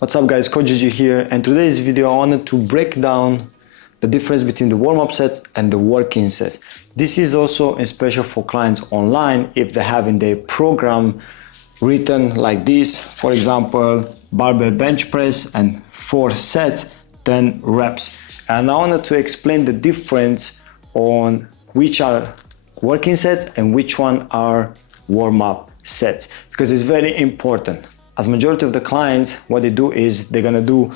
What's up guys, Coach Gigi here, and today's video I wanted to break down the difference between the warm-up sets and the working sets. This is also special for clients online if they're having their program written like this. For example, barbell bench press and 4 sets, 10 reps. And I wanted to explain the difference on which are working sets and which one are warm-up sets, because it's very important. As majority of the clients, what they do is they're gonna do,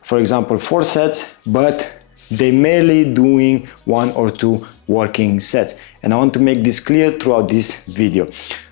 for example, 4 sets, but they merely doing 1 or 2 working sets. And I want to make this clear throughout this video.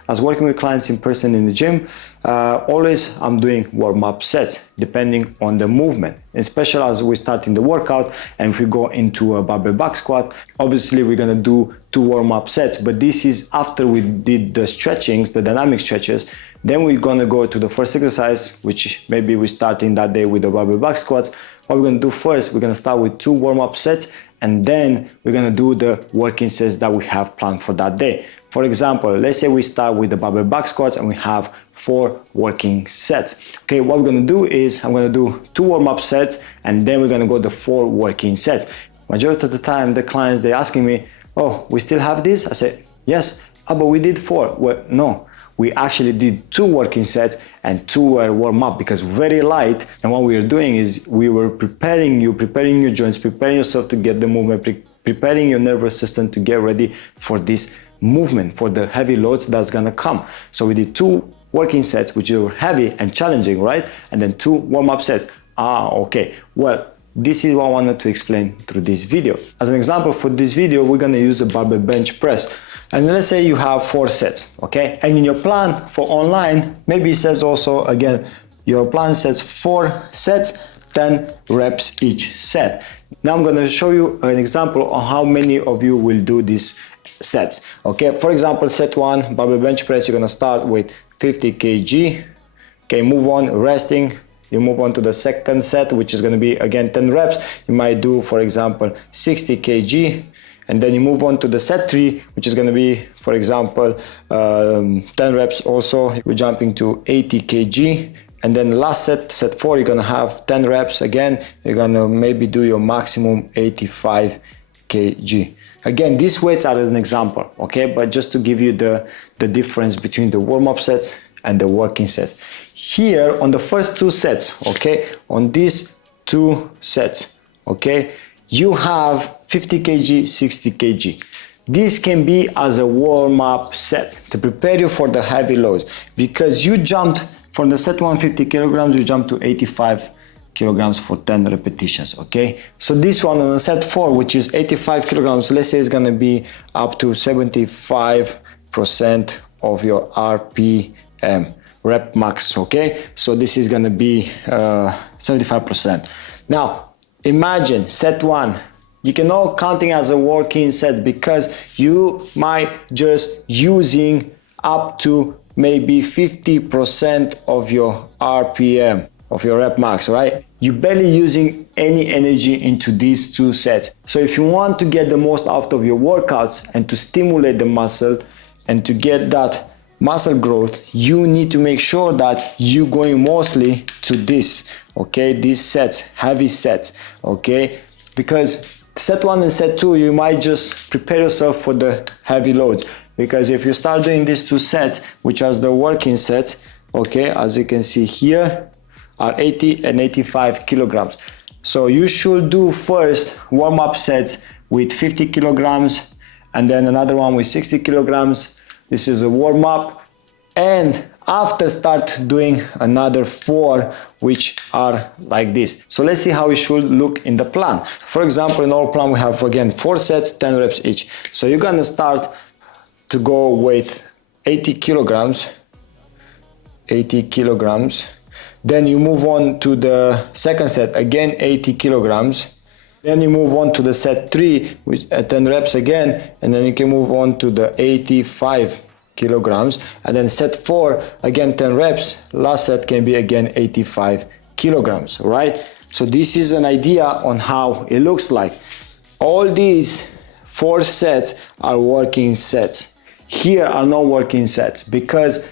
As working with clients in person in the gym, always I'm doing warm-up sets depending on the movement, especially as we start in the workout. And if we go into a barbell back squat, obviously we're gonna do 2 warm-up sets, but this is after we did the stretchings, the dynamic stretches. Then we're gonna go to the first exercise, which maybe we start in that day with the barbell back squats. What we're gonna do first, we're gonna start with 2 warm-up sets, and then we're gonna do the working sets that we have planned for that day. For example, let's say we start with the barbell back squats and we have 4 working sets. Okay, what we're gonna do is I'm gonna do 2 warm-up sets, and then we're gonna go the 4 working sets. Majority of the time, the clients, they're asking me, oh, we still have this? I say, yes, but we did 4. Well, no. We actually did 2 working sets and 2 were warm up because very light. And what we were doing is we were preparing your joints, preparing yourself to get the movement, preparing your nervous system to get ready for this movement, for the heavy loads that's gonna come. So we did 2 working sets, which were heavy and challenging, right? And then 2 warm-up sets. Okay. Well, this is what I wanted to explain through this video. As an example for this video, we're gonna use a barbell bench press. And let's say you have 4 sets, okay? And in your plan for online, maybe it says also, again, your plan says 4 sets, 10 reps each set. Now I'm gonna show you an example on how many of you will do these sets, okay? For example, set 1, barbell bench press, you're gonna start with 50 kg. Okay, move on, resting. You move on to the second set, which is gonna be, again, 10 reps. You might do, for example, 60 kg. And then you move on to the set 3, which is going to be, for example, 10 reps also. We're jumping to 80 kg. And then last set, set 4, you're going to have 10 reps again. You're going to maybe do your maximum 85 kg. Again, these weights are an example, okay? But just to give you the difference between the warm-up sets and the working sets. Here on the first 2 sets, okay? On these 2 sets, okay? You have 50 kg, 60 kg. This can be as a warm-up set to prepare you for the heavy loads, because you jumped from the set 150 kilograms, you jumped to 85 kilograms for 10 repetitions, okay? So this one on the set 4, which is 85 kilograms, let's say it's gonna be up to 75% of your RPM, rep max, okay? So this is gonna be 75%. Now, imagine set 1, you cannot counting as a working set because you might just using up to maybe 50% of your RPM, of your rep max, right? You're barely using any energy into these 2 sets. So if you want to get the most out of your workouts and to stimulate the muscle and to get that muscle growth, you need to make sure that you're going mostly to this, okay? These sets, heavy sets, okay? Because set 1 and set 2, you might just prepare yourself for the heavy loads. Because if you start doing these 2 sets, which are the working sets, okay, as you can see here, are 80 and 85 kilograms. So you should do first warm-up sets with 50 kilograms and then another one with 60 kilograms. This is a warm-up, and after start doing another 4 which are like this. So let's see how it should look in the plan. For example, in our plan we have again 4 sets, 10 reps each. So you're gonna start to go with 80 kilograms, 80 kilograms. Then you move on to the second set, again 80 kilograms. Then you move on to the set 3 with 10 reps again, and then you can move on to the 85 kilograms, and then set 4, again 10 reps. Last set can be again 85 kilograms, right? So this is an idea on how it looks like. All these 4 sets are working sets. Here are no working sets because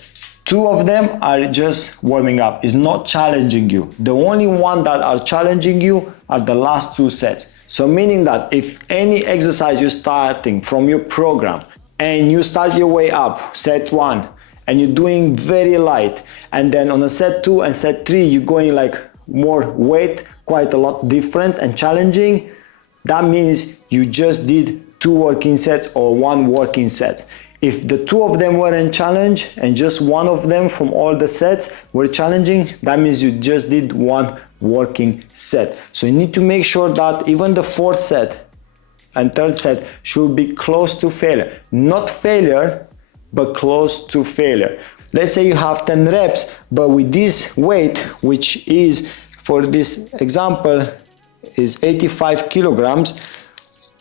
2 of them are just warming up, is not challenging you. The only one that are challenging you are the last 2 sets. So meaning that if any exercise you're starting from your program and you start your way up, set 1, and you're doing very light, and then on a set 2 and set 3 you're going like more weight, quite a lot difference and challenging, that means you just did 2 working sets or 1 working set. If the 2 of them weren't challenge and just 1 of them from all the sets were challenging, that means you just did 1 working set. So you need to make sure that even the 4th set and 3rd set should be close to failure. Not failure, but close to failure. Let's say you have 10 reps, but with this weight, which is, for this example, is 85 kilograms,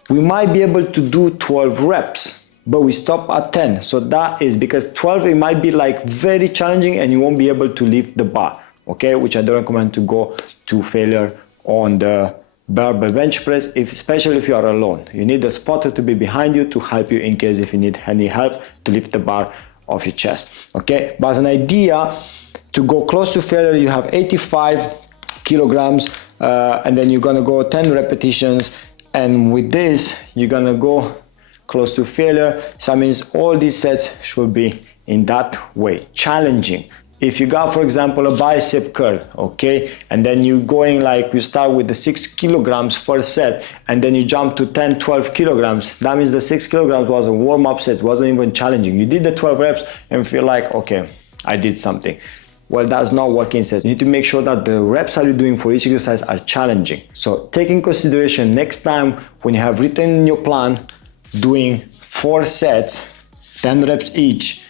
we might be able to do 12 reps. But we stop at 10. So that is because 12, it might be like very challenging and you won't be able to lift the bar, okay? Which I don't recommend to go to failure on the barbell bench press, especially if you are alone. You need a spotter to be behind you to help you in case if you need any help to lift the bar off your chest, okay? But as an idea, to go close to failure, you have 85 kilograms and then you're gonna go 10 repetitions, and with this, you're gonna go close to failure. So that means all these sets should be in that way, challenging. If you got, for example, a bicep curl, okay, and then you going like, you start with the 6 kilograms first set, and then you jump to 10, 12 kilograms, that means the 6 kilograms was a warm-up set, wasn't even challenging. You did the 12 reps and feel like, okay, I did something. Well, that's not working set. You need to make sure that the reps that you're doing for each exercise are challenging. So take in consideration next time when you have written in your plan, doing 4 sets, 10 reps each,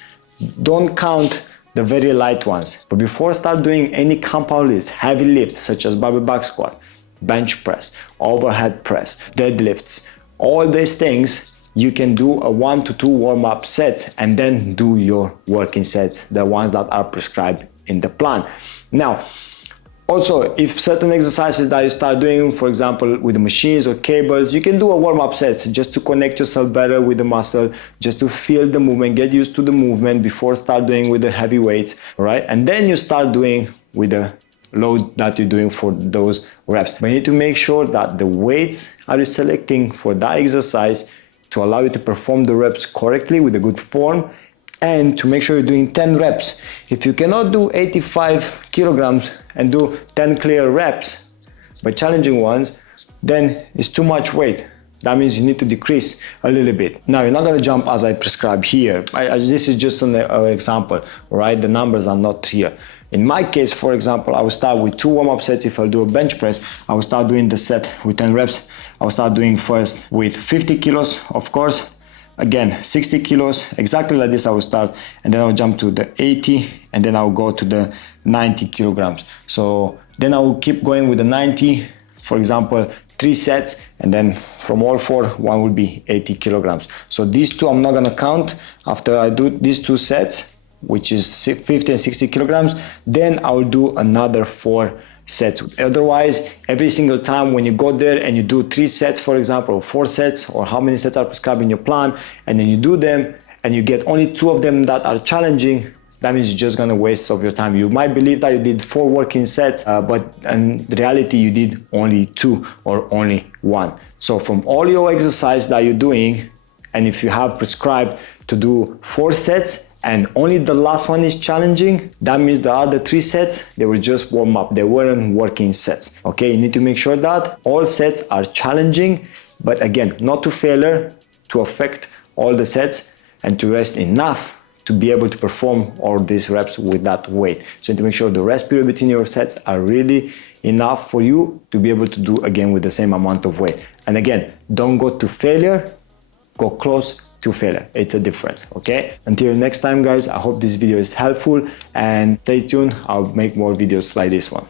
don't count the very light ones. But before start doing any compound lifts, heavy lifts such as barbell back squat, bench press, overhead press, deadlifts, all these things, you can do a 1 to 2 warm-up sets and then do your working sets, the ones that are prescribed in the plan. Now, also, if certain exercises that you start doing, for example, with the machines or cables, you can do a warm-up set just to connect yourself better with the muscle, just to feel the movement, get used to the movement before start doing with the heavy weights, right? And then you start doing with the load that you're doing for those reps. But you need to make sure that the weights are you selecting for that exercise to allow you to perform the reps correctly with a good form, and to make sure you're doing 10 reps. If you cannot do 85 kilograms and do 10 clear reps, but challenging ones, then it's too much weight. That means you need to decrease a little bit. Now, you're not gonna jump as I prescribe here. This is just an example, right? The numbers are not here. In my case, for example, I will start with 2 warm-up sets. If I'll do a bench press, I will start doing the set with 10 reps. I will start doing first with 50 kilos, of course. Again, 60 kilos, exactly like this I will start, and then I'll jump to the 80, and then I'll go to the 90 kilograms. So then I will keep going with the 90, for example, 3 sets, and then from all 4, one will be 80 kilograms. So these 2 I'm not gonna count. After I do these 2 sets, which is 50 and 60 kilograms, then I'll do another 4 sets. Otherwise, every single time when you go there and you do 3 sets, for example, or 4 sets, or how many sets are prescribed in your plan, and then you do them and you get only 2 of them that are challenging, that means you're just gonna waste of your time. You might believe that you did 4 working sets, but in reality you did only 2 or only 1. So from all your exercise that you're doing, and if you have prescribed to do 4 sets, and only the last one is challenging, that means the other 3 sets, they were just warm up, they weren't working sets. Okay, you need to make sure that all sets are challenging, but again, not to failure, to affect all the sets, and to rest enough to be able to perform all these reps with that weight. So you need to make sure the rest period between your sets are really enough for you to be able to do again with the same amount of weight. And again, don't go to failure, go close to failure. It's a difference, okay? Until next time, guys, I hope this video is helpful, and stay tuned. I'll make more videos like this one.